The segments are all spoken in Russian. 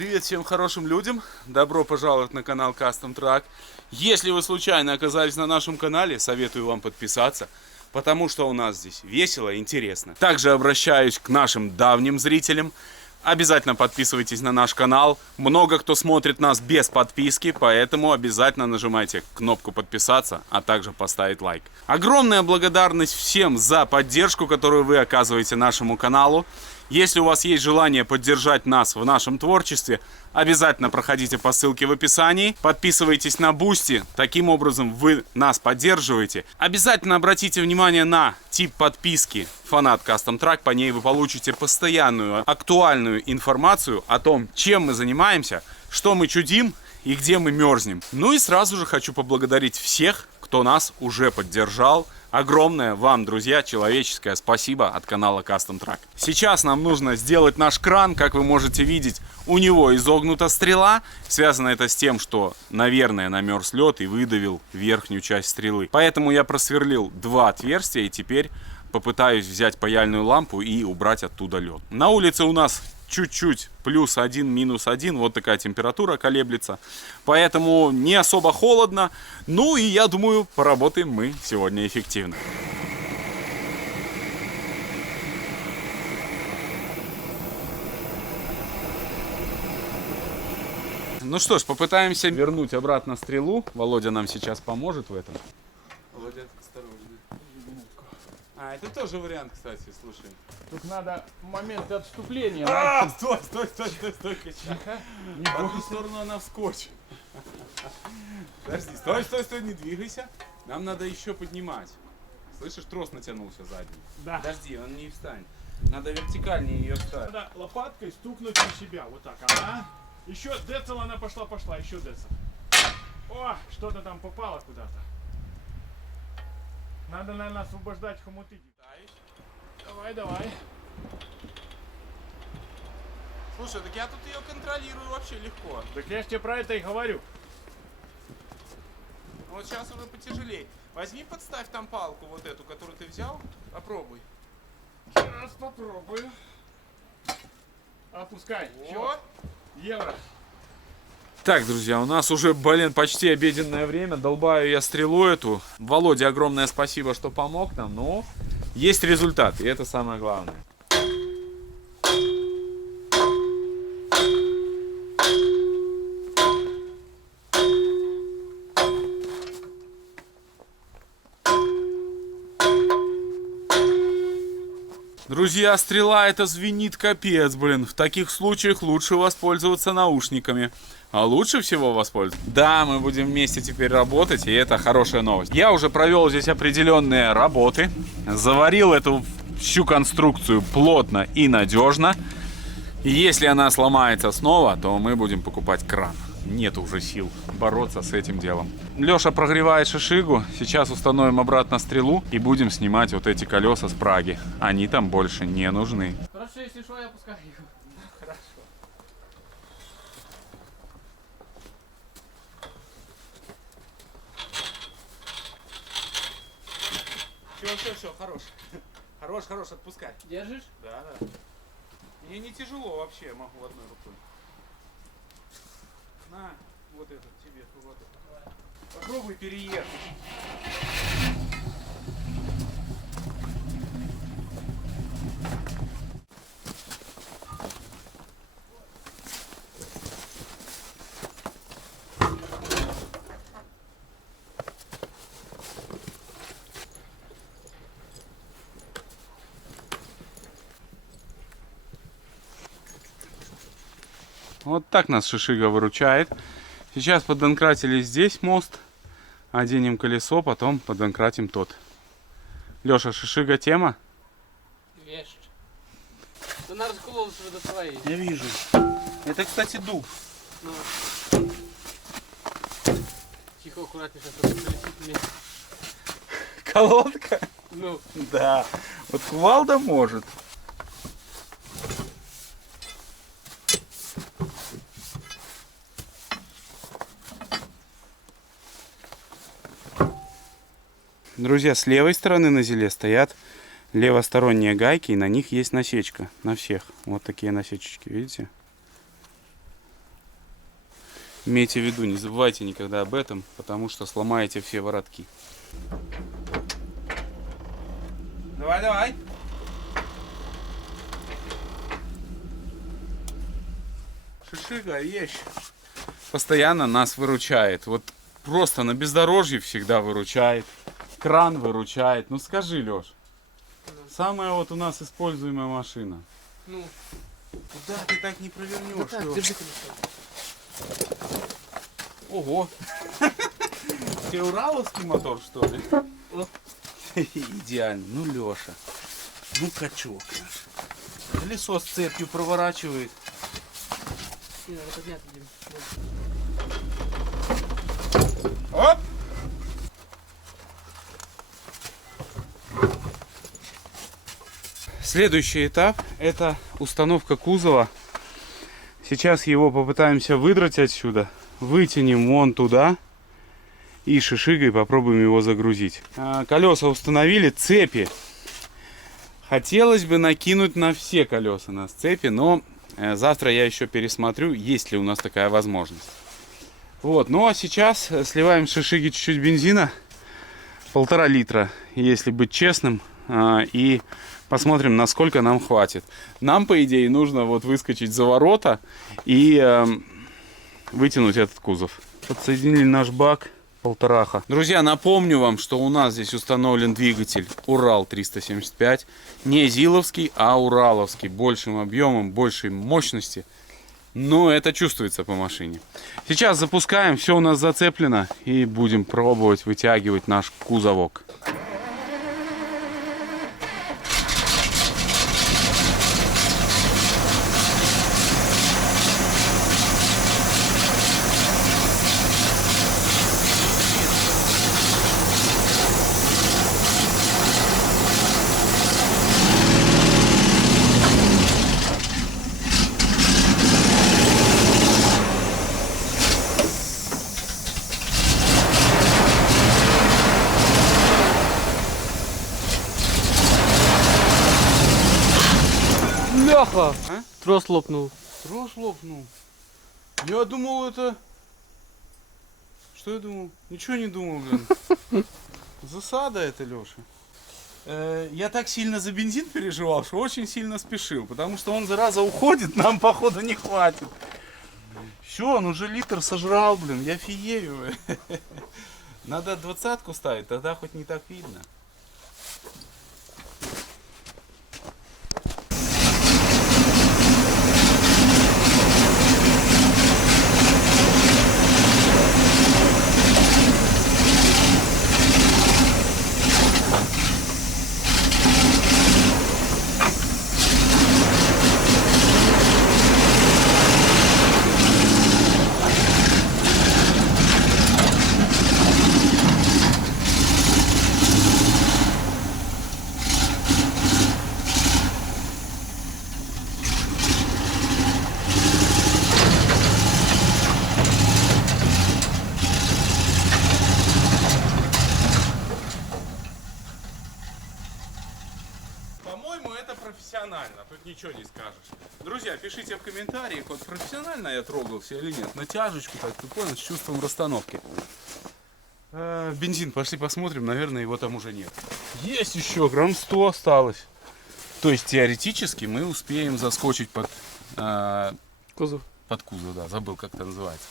Привет всем хорошим людям, добро пожаловать на канал Custom Truck. Если вы случайно оказались на нашем канале, советую вам подписаться, потому что у нас здесь весело и интересно. Также обращаюсь к нашим давним зрителям. Обязательно подписывайтесь на наш канал. Много кто смотрит нас без подписки, поэтому обязательно нажимайте кнопку подписаться, а также поставить лайк. Огромная благодарность всем за поддержку, которую вы оказываете нашему каналу. Если у вас есть желание поддержать нас в нашем творчестве, обязательно проходите по ссылке в описании, подписывайтесь на Boosty, таким образом вы нас поддерживаете. Обязательно обратите внимание на тип подписки «Фанат Custom Truck», по ней вы получите постоянную актуальную информацию о том, чем мы занимаемся, что мы чудим и где мы мерзнем. Ну и сразу же хочу поблагодарить всех, кто нас уже поддержал. Огромное вам, друзья, человеческое спасибо от канала Custom Truck. Сейчас нам нужно сделать наш кран. Как вы можете видеть, у него изогнута стрела. Связано это с тем, что, наверное, намерз лед и выдавил верхнюю часть стрелы. Поэтому я просверлил два отверстия и теперь попытаюсь взять паяльную лампу и убрать оттуда лед. На улице у нас чуть-чуть +1, -1, вот такая температура колеблется, поэтому не особо холодно. Ну и я думаю, поработаем мы сегодня эффективно. Ну что ж, попытаемся вернуть обратно стрелу. Володя нам сейчас поможет в этом. Володя, осторожно. А, это тоже вариант, кстати, слушай. Тут надо моменты отступления. Стой, в одну сторону она вскочит. Подожди, стой, не двигайся. Нам надо еще поднимать. Слышишь, трос натянулся задний. Да. Подожди, он не встанет. Надо вертикальнее ее ставить. Надо лопаткой стукнуть на себя. Вот так. Ага. Еще децл она пошла. Еще децл. О, что-то там попало куда-то. Надо, наверное, освобождать хомуты. Давай. Слушай, так я тут ее контролирую вообще легко. Так я ж тебе про это и говорю. Вот сейчас уже потяжелее. Возьми, подставь там палку вот эту, которую ты взял. Попробуй. Сейчас попробую. Опускай. Вот. Евро. Так, друзья, у нас уже, почти обеденное время. Долбаю я стрелу эту. Володе огромное спасибо, что помог нам, но есть результат, и это самое главное. Друзья, стрела это звенит капец, В таких случаях лучше воспользоваться наушниками. А лучше всего воспользоваться. Да, мы будем вместе теперь работать, и это хорошая новость. Я уже провел здесь определенные работы. Заварил эту всю конструкцию плотно и надежно. И если она сломается снова, то мы будем покупать кран. Нет уже сил бороться с этим делом. Леша прогревает шишигу. Сейчас установим обратно стрелу и будем снимать вот эти колеса с Праги. Они там больше не нужны. Хорошо, если что, я опускаю. Хорошо. Все, хорош, отпускай. Держишь? Да. Мне не тяжело вообще, я могу одной рукой. На, вот этот тебе, вот этот. Попробуй переехать. Вот так нас шишига выручает. Сейчас поддонкратили здесь мост, оденем колесо, потом поддонкратим тот. Леша, шишига тема? Вещь. Она раскололась уже до своей. Я вижу. Это, кстати, дуб. Ну. Тихо, аккуратнее, сейчас прилетит мне. Колодка? Ну. Да. Вот кувалда может. Друзья, с левой стороны на зеле стоят левосторонние гайки, и на них есть насечка. На всех. Вот такие насечечки, видите? Имейте в виду, не забывайте никогда об этом, потому что сломаете все воротки. Давай, давай. Шишига, вещь. Постоянно нас выручает. Вот просто на бездорожье всегда выручает. Кран выручает. Ну скажи, Лёш. Самая вот у нас используемая машина. Ну, Куда ты так не провернешь? так, Лёш? держи колесо. Ого. Тебе ураловский мотор, что ли? О. Идеально. Ну, Лёша. Ну, качок наш. Колесо с цепью проворачивает. Не, надо подняться, Дим. Оп! Следующий этап — это установка кузова. Сейчас его попытаемся выдрать отсюда. Вытянем вон туда. И шишигой попробуем его загрузить. Колеса установили, цепи. Хотелось бы накинуть на все колеса на цепи, но завтра я еще пересмотрю, есть ли у нас такая возможность. Вот, ну а сейчас сливаем с шишиги чуть-чуть бензина. 1,5 литра, если быть честным. И посмотрим, насколько нам хватит. Нам, по идее, нужно вот выскочить за ворота и вытянуть этот кузов. Подсоединили наш бак. 1,5. Друзья, напомню вам, что у нас здесь установлен двигатель Урал 375. Не зиловский, а ураловский. Большим объемом, большей мощности. Но это чувствуется по машине. Сейчас запускаем, все у нас зацеплено. И будем пробовать вытягивать наш кузовок. Бляха! А? Трос лопнул. Трос лопнул. Я думал, это... Что я думал? Ничего не думал, блин. Засада это, Леша. Я так сильно за бензин переживал, что очень сильно спешил. Потому что он, зараза, уходит, нам, походу, не хватит. Все, он уже литр сожрал, блин. Я феерю. Надо 20-ку ставить, тогда хоть не так видно. По-моему, это профессионально, тут ничего не скажешь. Друзья, пишите в комментариях, вот профессионально я трогался или нет. Натяжечку, так ты понял, с чувством расстановки. Бензин, пошли посмотрим, наверное, его там уже нет. Есть еще, грамм 100 осталось. То есть теоретически мы успеем заскочить под Кузов. под кузов, да, забыл, как это называется.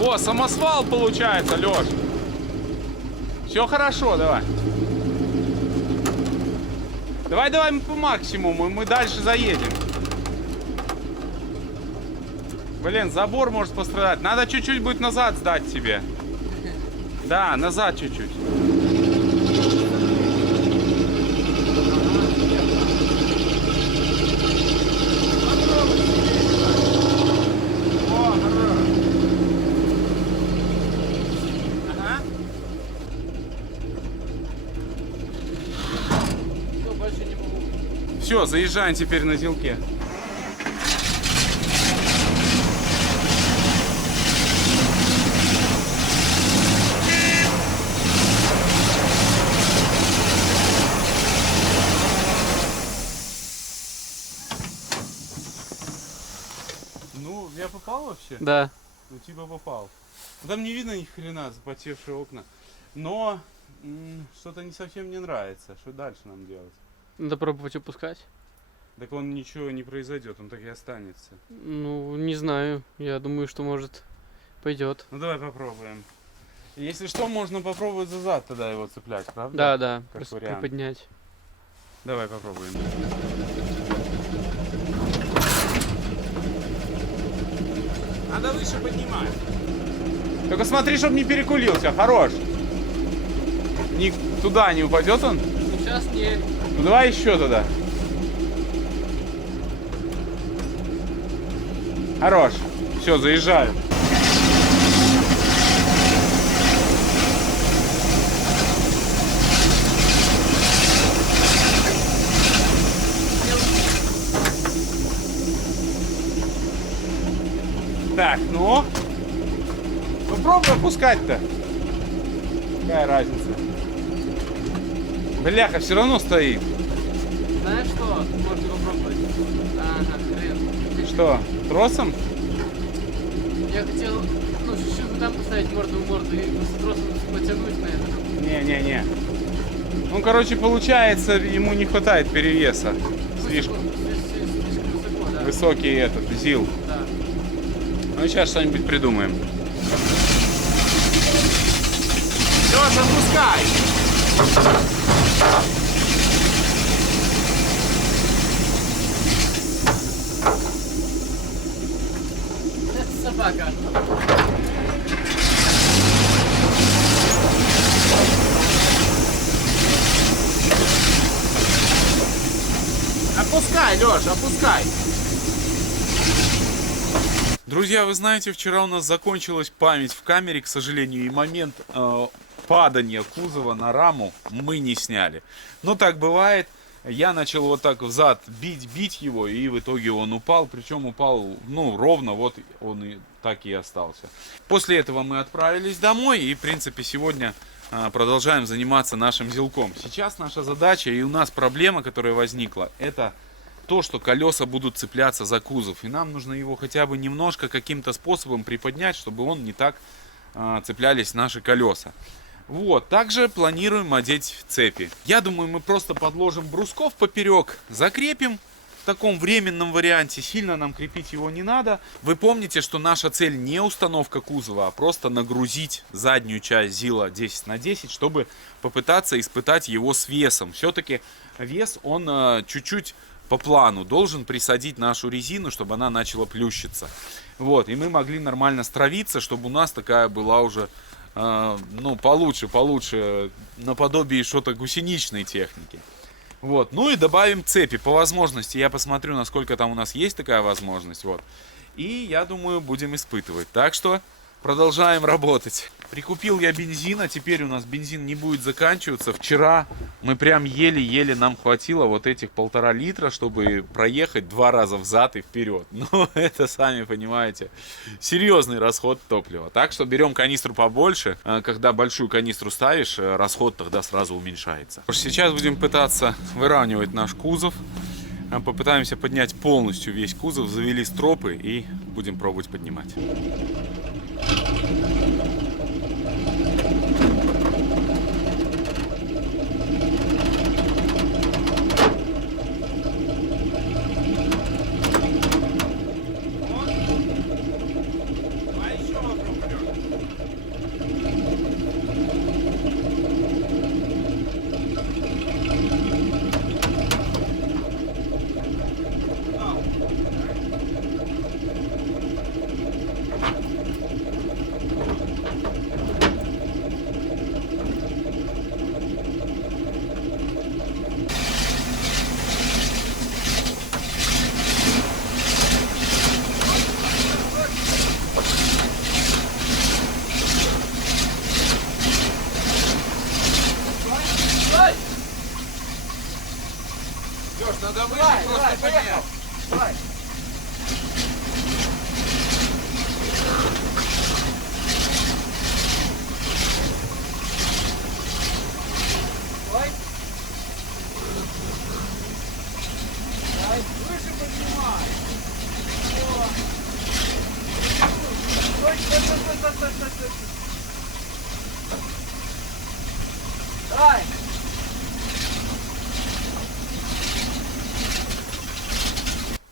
О, самосвал получается, Лёш. Все хорошо, давай. Давай по максимуму, мы дальше заедем. Блин, забор может пострадать. Надо чуть-чуть будет назад сдать себе. Да, назад чуть-чуть. Все, заезжаем теперь на зилке. попал вообще? Да. Ну типа попал. Ну, там не видно ни хрена, запотевшие окна. Но что-то не совсем мне нравится. Что дальше нам делать? Надо пробовать опускать. Так он ничего не произойдет, он так и останется. Ну, не знаю. Я думаю, что может пойдет. Ну давай попробуем. Если что, можно попробовать за зад тогда его цеплять, правда? Да, да. Как Просто вариант. приподнять. Давай попробуем. Надо выше поднимать. Только смотри, чтобы не перекулился, хорош. Туда не упадет он? Ну, сейчас не. Ну давай еще туда. Хорош. Все, заезжаю. Так, ну. Попробуй опускать-то. Какая разница? Бляха, все равно стоит. Знаешь что? Можно попробовать. Ага, хрен. Что, тросом? Я хотел, ну, чуть-чуть там поставить морду в морду и с тросом потянуть на это. Не-не-не. Ну, короче, получается, ему не хватает перевеса. Слишком Слишком высоко, да. высокий этот, ЗИЛ. Да. Ну, сейчас что-нибудь придумаем. Все, запускай! Это собака. Опускай, Лёш, опускай! Друзья, вы знаете, вчера у нас закончилась память в камере, к сожалению, и момент падания кузова на раму мы не сняли. Но так бывает. Я начал вот так взад бить его, и в итоге он упал. Причем упал, ну, ровно, вот он и так и остался. После этого мы отправились домой, и, в принципе, сегодня продолжаем заниматься нашим зилком. Сейчас наша задача, и у нас проблема, которая возникла, это то, что колеса будут цепляться за кузов. И нам нужно его хотя бы немножко каким-то способом приподнять, чтобы он не так цеплялись наши колеса. Вот, также планируем одеть цепи. Я думаю, мы просто подложим брусков поперек, закрепим в таком временном варианте. Сильно нам крепить его не надо. Вы помните, что наша цель не установка кузова, а просто нагрузить заднюю часть ЗИЛа 10 на 10, чтобы попытаться испытать его с весом. Все-таки вес, он чуть-чуть по плану должен присадить нашу резину, чтобы она начала плющиться. Вот, и мы могли нормально стравиться, чтобы у нас такая была уже, ну, получше, наподобие что-то гусеничной техники. Вот, ну и добавим цепи по возможности. Я посмотрю, насколько там у нас есть такая возможность, вот. И я думаю, будем испытывать. Так что продолжаем работать. Прикупил я бензина, теперь у нас бензин не будет заканчиваться. Вчера мы прям еле-еле нам хватило вот этих 1,5 литра, чтобы проехать 2 раза взад и вперед. Ну, это, сами понимаете, серьезный расход топлива. Так что берем канистру побольше. Когда большую канистру ставишь, расход тогда сразу уменьшается. Сейчас будем пытаться выравнивать наш кузов. Попытаемся поднять полностью весь кузов. Завели стропы и будем пробовать поднимать. Лёш, надо выше просто поднять. Давай. Давай. Давай. Выше поднимай. О.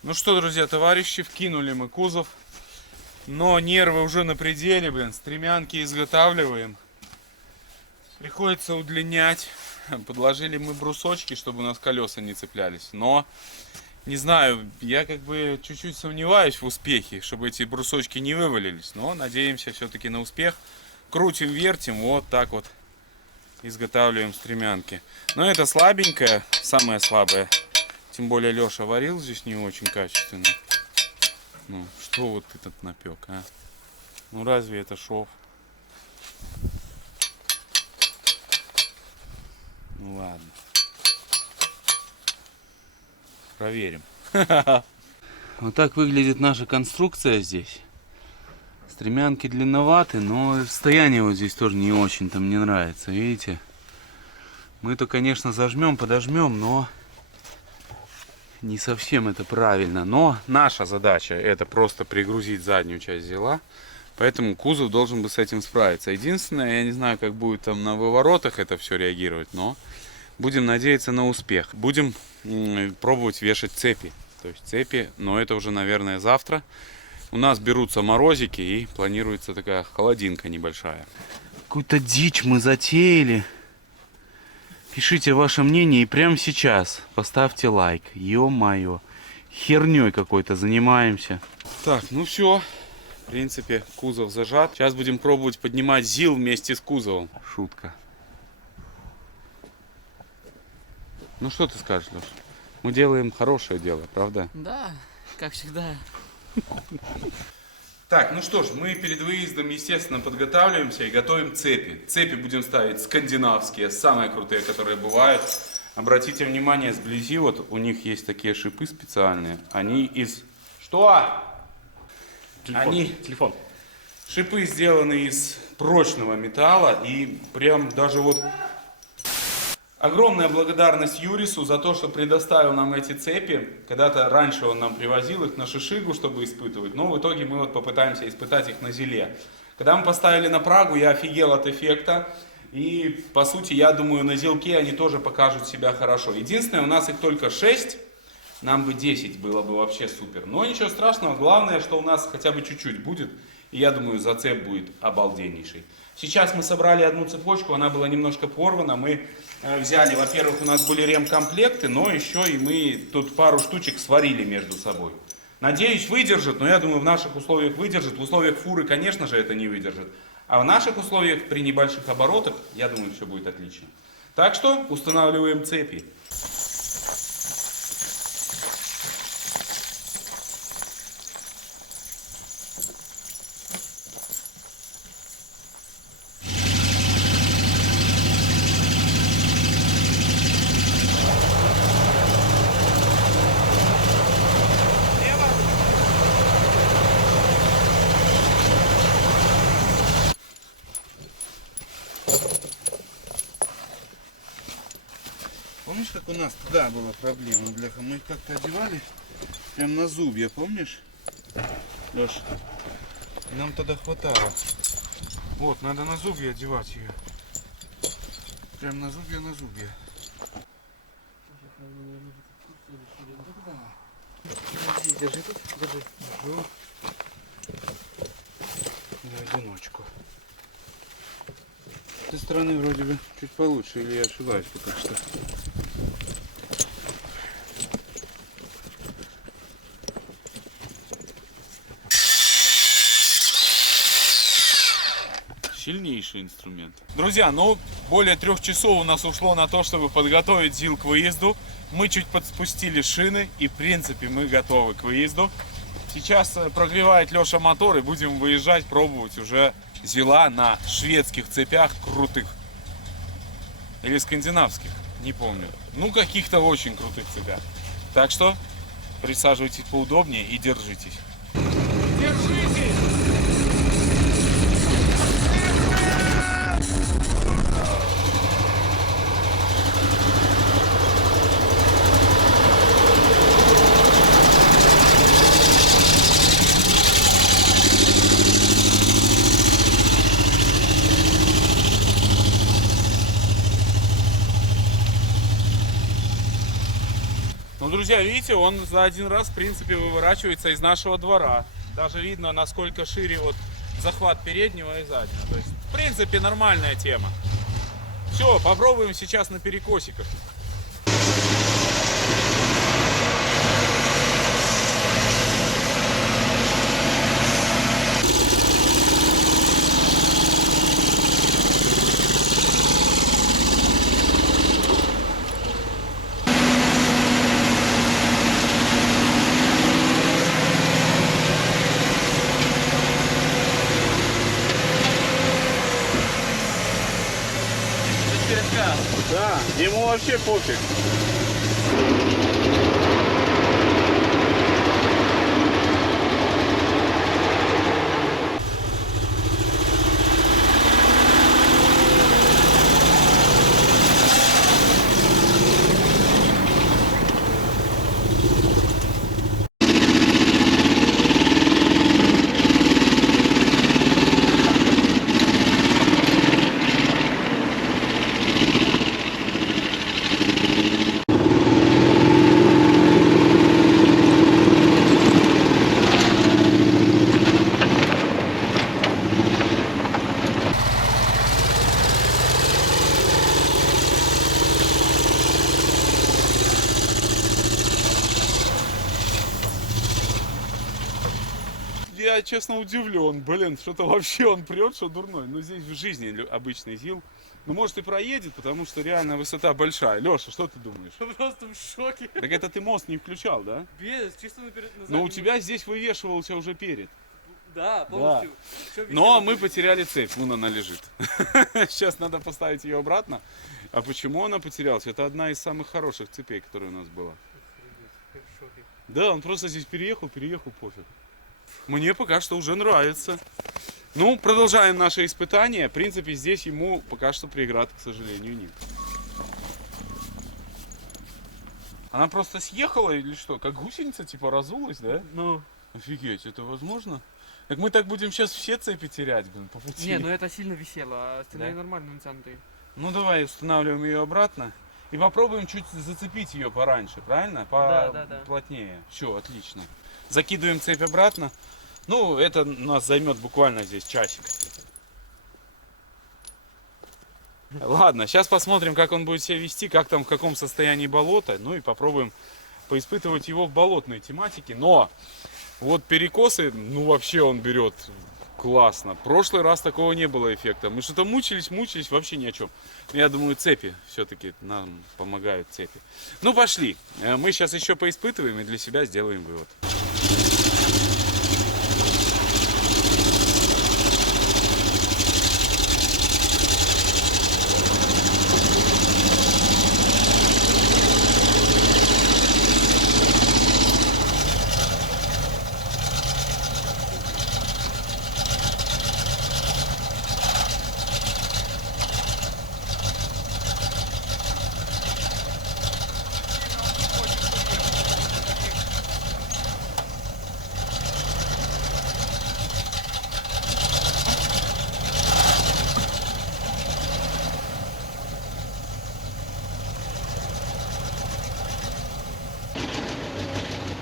Ну что, друзья, товарищи, вкинули мы кузов. Но нервы уже на пределе, блин. Стремянки изготавливаем. Приходится удлинять. Подложили мы брусочки, чтобы у нас колеса не цеплялись. Но, не знаю, я как бы чуть-чуть сомневаюсь в успехе, чтобы эти брусочки не вывалились. Но надеемся все-таки на успех. Крутим, вертим, вот так вот изготавливаем стремянки. Но это слабенькая, самая слабая. Тем более Леша варил здесь не очень качественно. Ну, что вот этот напек, а? Ну разве это шов? Ну ладно. Проверим. Вот так выглядит наша конструкция здесь. Стремянки длинноваты, но состояние вот здесь тоже не очень-то мне нравится, видите? Мы-то, конечно, зажмем, подожмем, но не совсем это правильно. Но наша задача это просто пригрузить заднюю часть зила. Поэтому кузов должен бы с этим справиться. Единственное, я не знаю, как будет там на выворотах это все реагировать, но будем надеяться на успех. Будем пробовать вешать цепи. То есть цепи, но это уже, наверное, завтра. У нас берутся морозики и планируется такая холодинка небольшая. Какую-то дичь мы затеяли. Пишите ваше мнение и прямо сейчас поставьте лайк. Ё-моё. Херней какой-то занимаемся. Так, ну все. В принципе, кузов зажат. Сейчас будем пробовать поднимать ЗИЛ вместе с кузовом. Шутка. Ну что ты скажешь, Леш? Мы делаем хорошее дело, правда? Да, как всегда. Так, ну что ж, мы перед выездом, естественно, подготавливаемся и готовим цепи. Цепи будем ставить скандинавские, самые крутые, которые бывают. Обратите внимание, сблизи вот у них есть такие шипы специальные. Они из... Что? Телефон. Шипы сделаны из прочного металла и прям даже вот... Огромная благодарность Юрису за то, что предоставил нам эти цепи. Когда-то раньше он нам привозил их на Шишигу, чтобы испытывать, но в итоге мы вот попытаемся испытать их на Зиле. Когда мы поставили на Прагу, я офигел от эффекта. И по сути, я думаю, на Зилке они тоже покажут себя хорошо. Единственное, у нас их только 6, нам бы 10 было бы вообще супер. Но ничего страшного, главное, что у нас хотя бы чуть-чуть будет. И я думаю, зацеп будет обалденнейший. Сейчас мы собрали одну цепочку, она была немножко порвана. Мы взяли, во-первых, у нас были ремкомплекты, но еще и мы тут пару штучек сварили между собой. Надеюсь, выдержит, но я думаю, в наших условиях выдержит. В условиях фуры, конечно же, это не выдержит. А в наших условиях, при небольших оборотах, я думаю, все будет отлично. Так что устанавливаем цепи. Помнишь, как у нас тогда была проблема, бляха? Мы их как-то одевали прям на зубья, помнишь? Леш, нам тогда хватало. Вот, надо на зубья одевать ее. Прям на зубья, на зубья. Держи тут, держи. Держу. В одиночку. С этой стороны вроде бы чуть получше, или я ошибаюсь пока что? Сильнейший инструмент. Друзья, ну более 3 часов у нас ушло на то, чтобы подготовить ЗИЛ к выезду. Мы чуть подспустили шины и в принципе мы готовы к выезду. Сейчас прогревает Леша мотор и будем выезжать, пробовать уже ЗИЛа на шведских цепях крутых. Или скандинавских, не помню. Ну каких-то очень крутых цепях. Так что присаживайтесь поудобнее и держитесь. Держитесь! Ну Ну, друзья, видите, он за один раз, в принципе, выворачивается из нашего двора. Даже видно, насколько шире вот захват переднего и заднего. То есть, в принципе, нормальная тема. Все, попробуем сейчас на перекосиках. Да, ему вообще пофиг. Я, честно, удивлен. Блин, что-то вообще он прет, что дурной. Но здесь в жизни обычный ЗИЛ. Ну, может, и проедет, потому что реально высота большая. Леша, что ты думаешь? Просто в шоке. Так это ты мост не включал, да? Без, чисто наперед. Но у тебя здесь вывешивался уже перед. Да, полностью. Всё Но висело. мы потеряли цепь, вон она лежит. Сейчас надо поставить ее обратно. А почему она потерялась? Это одна из самых хороших цепей, которая у нас была. Я в шоке. Да, он просто здесь переехал, пофиг. Мне пока что уже нравится. Ну, продолжаем наше испытание. В принципе, здесь ему пока что преград, к сожалению, нет. Она просто съехала или что? Как гусеница, типа, разулась, да? Ну. Офигеть, это возможно? Так мы так будем сейчас все цепи терять, блин, по пути. Не, ну это сильно висело, а остальные Да? нормально натянутые. Ну, давай устанавливаем ее обратно. И попробуем чуть зацепить ее пораньше, правильно? Да. Плотнее. Все, отлично. Закидываем цепь обратно. Ну, это нас займет буквально здесь часик. Ладно, сейчас посмотрим, как он будет себя вести, как там, в каком состоянии болото. Ну и попробуем поиспытывать его в болотной тематике. Но вот перекосы, ну вообще он берет классно. В прошлый раз такого не было эффекта. Мы что-то мучились, вообще ни о чем. Я думаю, цепи все-таки нам помогают цепи. Ну пошли. Мы сейчас еще поиспытываем и для себя сделаем вывод.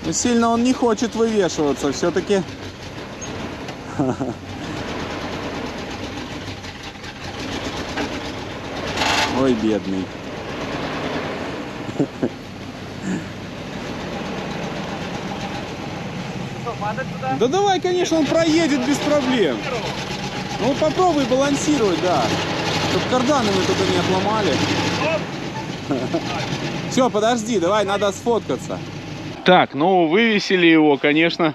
Но сильно он не хочет вывешиваться, все-таки. Ой, бедный. Что, падать туда? Да давай, конечно, он проедет без проблем. Ну вот попробуй балансировать, да. Чтоб карданы мы тут не отломали. Все, подожди, давай, надо сфоткаться. Так, ну вывесили его, конечно.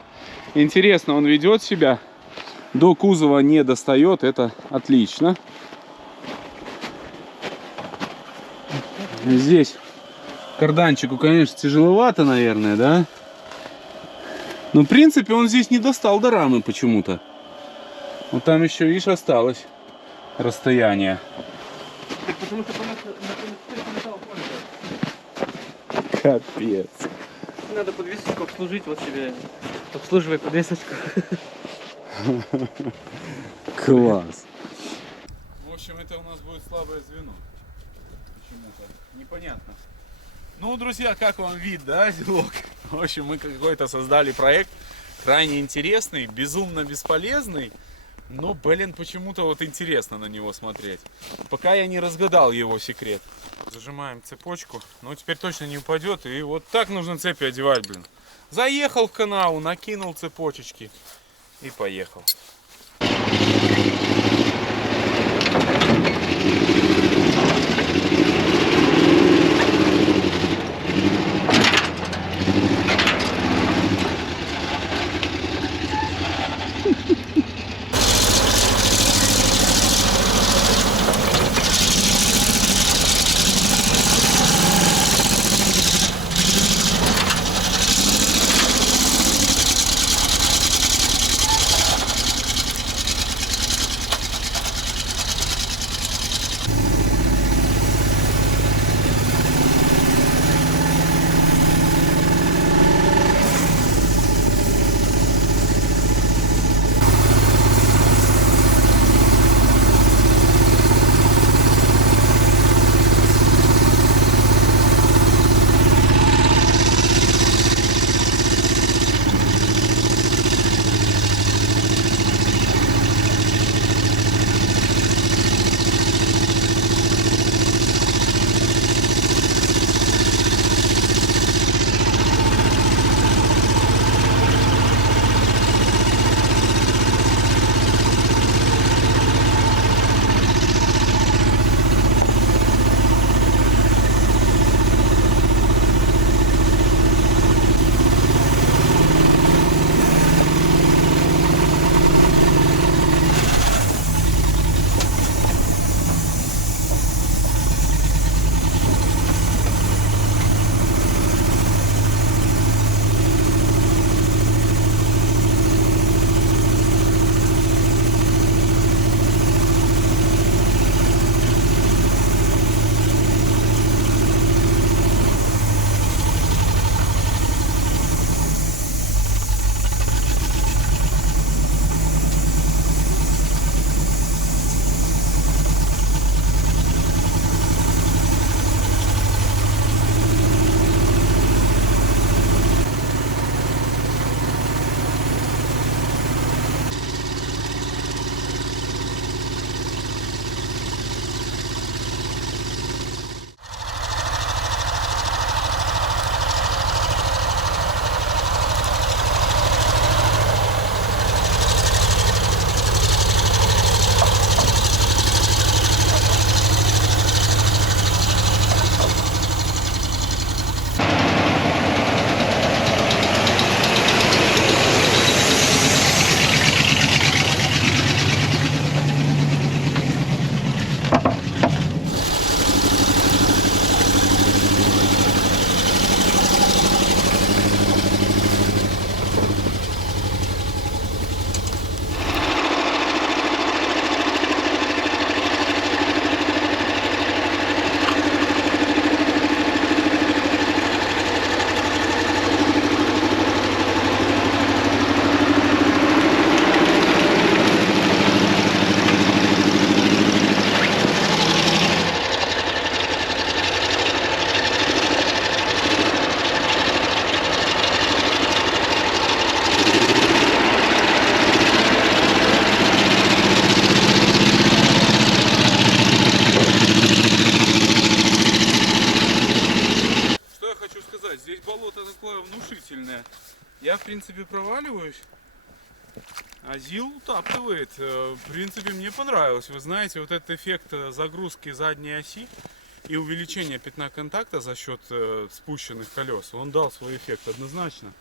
Интересно, он ведет себя. До кузова не достает, это отлично. Здесь карданчику, конечно, тяжеловато, наверное, да? Но в принципе он здесь не достал до рамы почему-то. Вот там еще, видишь, осталось расстояние. Так потому что на металл Капец. надо подвесочку обслужить, вот себе. Обслуживай подвесочку. Класс. В общем, это у нас будет слабое звено. Почему-то. Непонятно. Ну, друзья, как вам вид, да, зелок? В общем, мы какой-то создали проект, крайне интересный, безумно бесполезный, но, блин, почему-то вот интересно на него смотреть. Пока я не разгадал его секрет. Зажимаем цепочку, но теперь точно не упадет, и вот так нужно цепи одевать, блин. Заехал в канаву, накинул цепочечки и поехал. внушительная. Я, в принципе, проваливаюсь, а ЗИЛ утаптывает. В принципе, мне понравилось. Вы знаете, вот этот эффект загрузки задней оси и увеличения пятна контакта за счет спущенных колес, он дал свой эффект однозначно.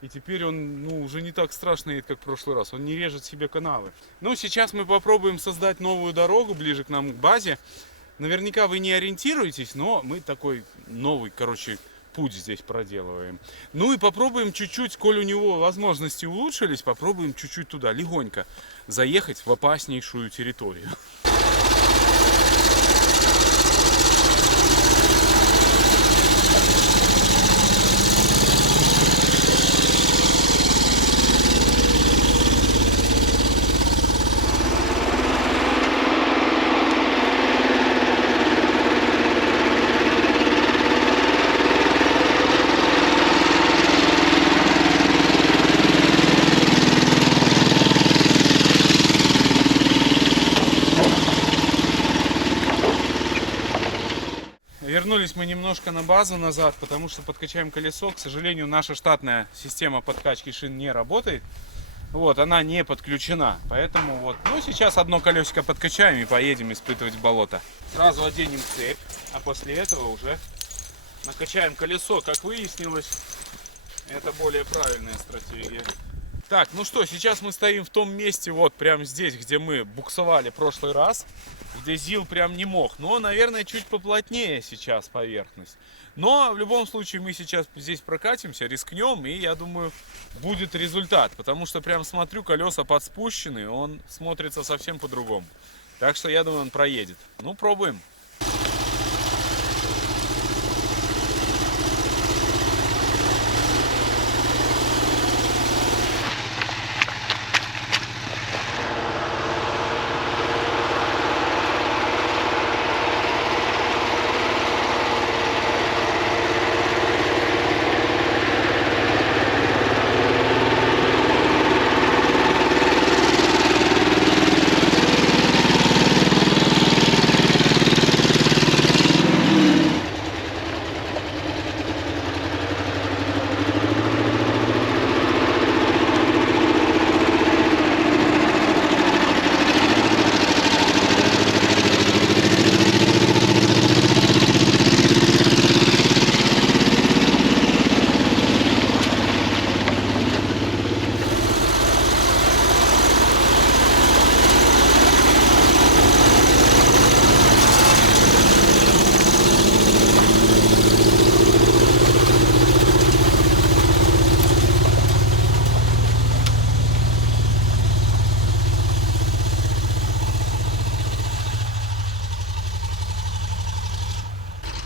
И теперь он уже не так страшно едет, как в прошлый раз. Он не режет себе канавы. Ну, сейчас мы попробуем создать новую дорогу ближе к нам, к базе. Наверняка вы не ориентируетесь, но мы такой новый, путь здесь проделываем. Ну и попробуем чуть-чуть, коль у него возможности улучшились, попробуем чуть-чуть туда, легонько заехать в опаснейшую территорию. немножко на базу назад, потому что подкачаем колесо. К сожалению, наша штатная система подкачки шин не работает. Вот, она не подключена. Поэтому вот, ну сейчас одно колесико подкачаем и поедем испытывать болото. Сразу оденем цепь, а после этого уже накачаем колесо. Как выяснилось, это более правильная стратегия. Так, ну что, сейчас мы стоим в том месте, вот прямо здесь, где мы буксовали в прошлый раз, где ЗИЛ прям не мог. Но, наверное, чуть поплотнее сейчас поверхность. Но в любом случае мы сейчас здесь прокатимся, рискнем, и я думаю, будет результат. Потому что прям смотрю, колеса подспущены, он смотрится совсем по-другому. Так что я думаю, он проедет. Ну, пробуем.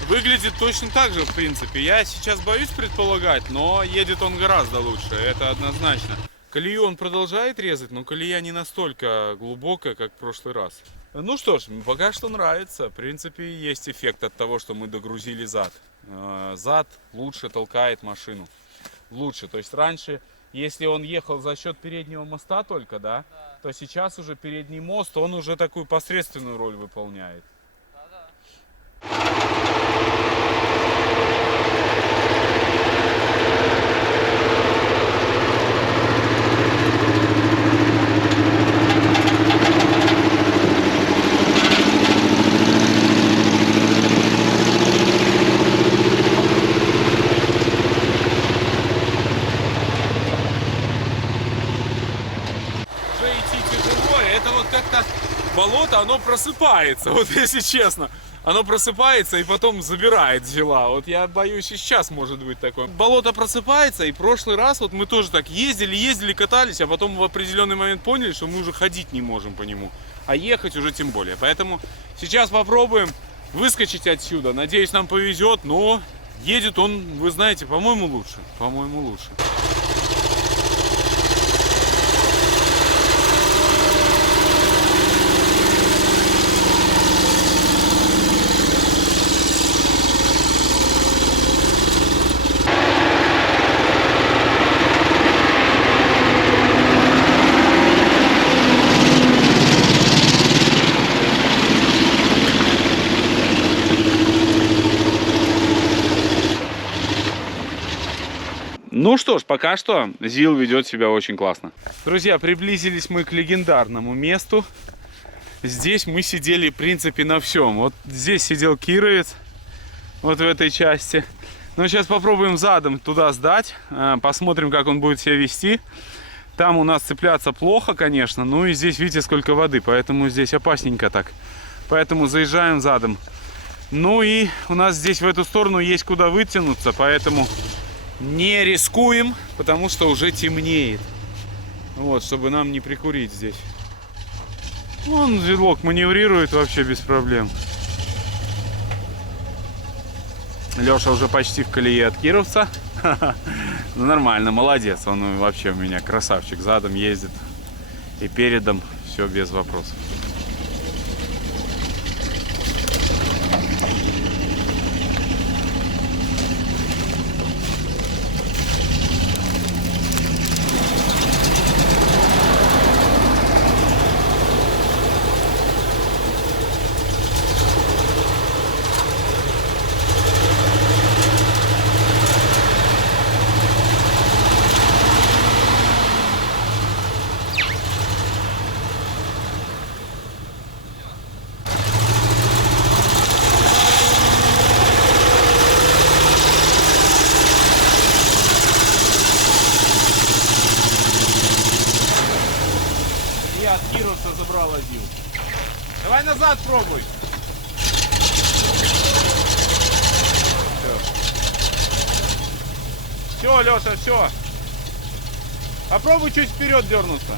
Выглядит точно так же, в принципе. Я сейчас боюсь предполагать, но едет он гораздо лучше, это однозначно. Колею он продолжает резать, но колея не настолько глубокая, как в прошлый раз. Ну что ж, пока что нравится. В принципе, есть эффект от того, что мы догрузили зад. Зад лучше толкает машину. Лучше. То есть раньше, если он ехал за счет переднего моста только, да, то сейчас уже передний мост, он уже такую посредственную роль выполняет. Болото, оно просыпается, вот если честно. Оно просыпается и потом забирает дела. Вот я боюсь, и сейчас может быть такое. Болото просыпается, и в прошлый раз вот мы тоже так ездили, катались, а потом в определенный момент поняли, что мы уже ходить не можем по нему. А ехать уже тем более. Поэтому сейчас попробуем выскочить отсюда. Надеюсь, нам повезет, но едет он, вы знаете, по-моему, лучше. По-моему, лучше. Ну что ж, пока что ЗИЛ ведет себя очень классно. Друзья, приблизились мы к легендарному месту. Здесь мы сидели, в принципе, на всем. Вот здесь сидел кировец, вот в этой части. Но сейчас попробуем задом туда сдать. Посмотрим, как он будет себя вести. Там у нас цепляться плохо, конечно. Ну и здесь, видите, сколько воды, поэтому здесь опасненько так. Поэтому заезжаем задом. Ну и у нас здесь в эту сторону есть куда вытянуться, поэтому... Не рискуем, потому что уже темнеет. Вот, чтобы нам не прикурить здесь. Вон ЗИЛок маневрирует вообще без проблем. Леша уже почти в колее от кировца. Ну нормально, молодец. Он вообще у меня красавчик. Задом ездит и передом. Все без вопросов. назад пробуй. Все, Леша, все. Попробуй чуть вперед дернуться.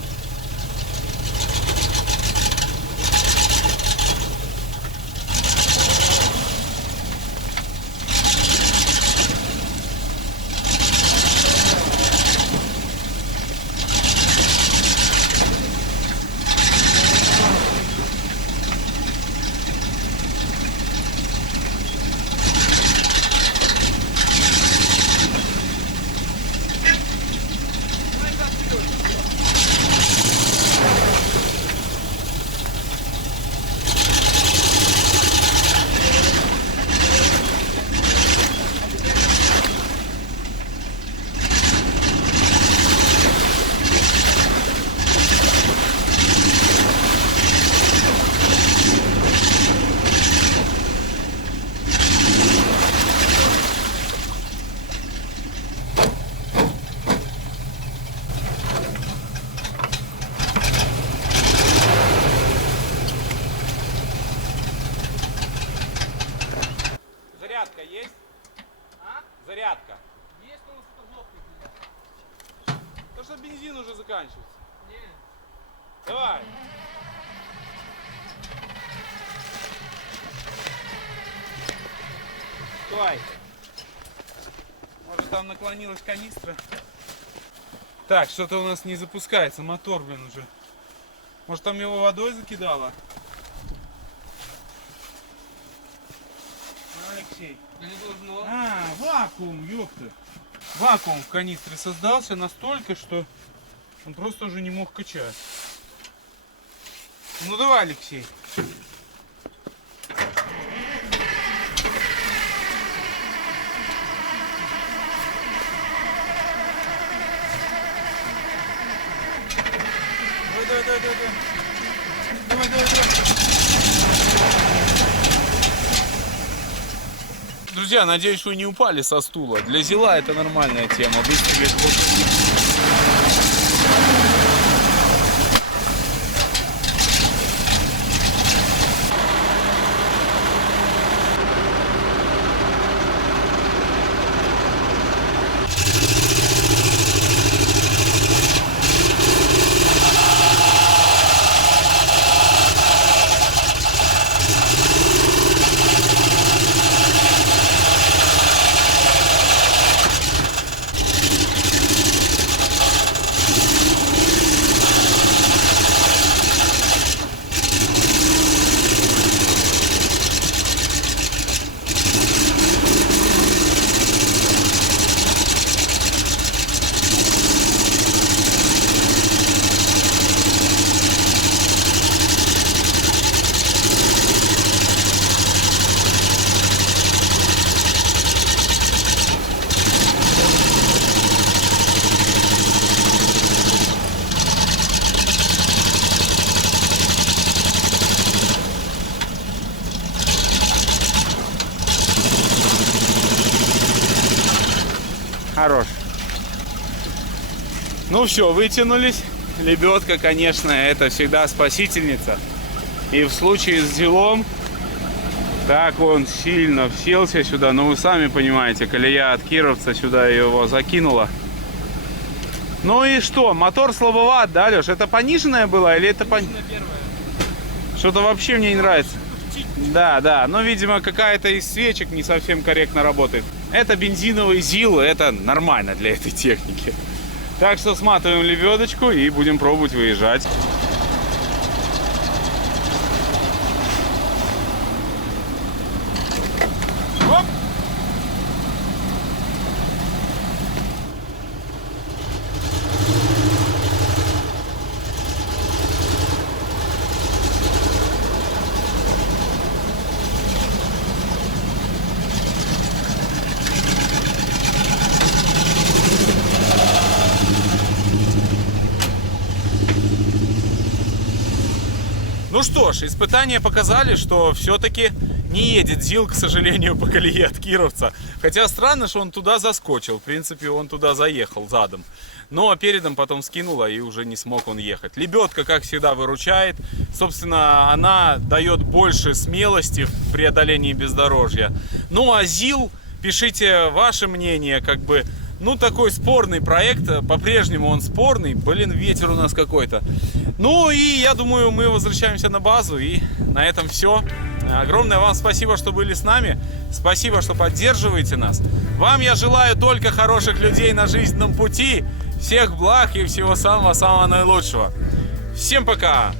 Зарядка есть? А? Зарядка. Есть, но что-то глохнет у меня. То что бензин уже заканчивается. Не. Давай. Стой. Может там наклонилась канистра. Так, что-то у нас не запускается. Мотор, блин, уже. Может там его водой закидало? Алексей. Да не должно. А, вакуум, ёпта. Вакуум в канистре создался настолько, что он просто уже не мог качать. Ну давай, Алексей. Давай. Друзья, надеюсь, вы не упали со стула. Для Зила это нормальная тема. Быстрее Хорош. Ну все, вытянулись. Лебедка, конечно, это всегда спасительница. И в случае с Зилом, так он сильно вселся сюда. Но вы сами понимаете, колея от Кировца сюда его закинула. Ну и что, мотор слабоват, да, Леш? Это пониженное было или это Пониженное первое. Что-то вообще мне не нравится. Да, но, видимо, какая-то из свечек не совсем корректно работает. Это бензиновый ЗИЛ, это нормально для этой техники. Так что сматываем лебедочку и будем пробовать выезжать. Оп! Ну что ж, испытания показали, что все-таки Не едет ЗИЛ, к сожалению, по колее от Кировца. Хотя странно, что он туда заскочил. В принципе, он туда заехал задом. Но передом потом скинуло, и уже не смог он ехать. Лебедка, как всегда, выручает. Собственно, она дает больше смелости в преодолении бездорожья. Ну, а ЗИЛ, пишите ваше мнение, как бы... Ну, такой спорный проект, по-прежнему он спорный. Блин, ветер у нас какой-то. Ну, и я думаю, мы возвращаемся на базу, и на этом все. Огромное вам спасибо, что были с нами. Спасибо, что поддерживаете нас. Вам я желаю только хороших людей на жизненном пути. Всех благ и всего самого-самого наилучшего. Всем пока!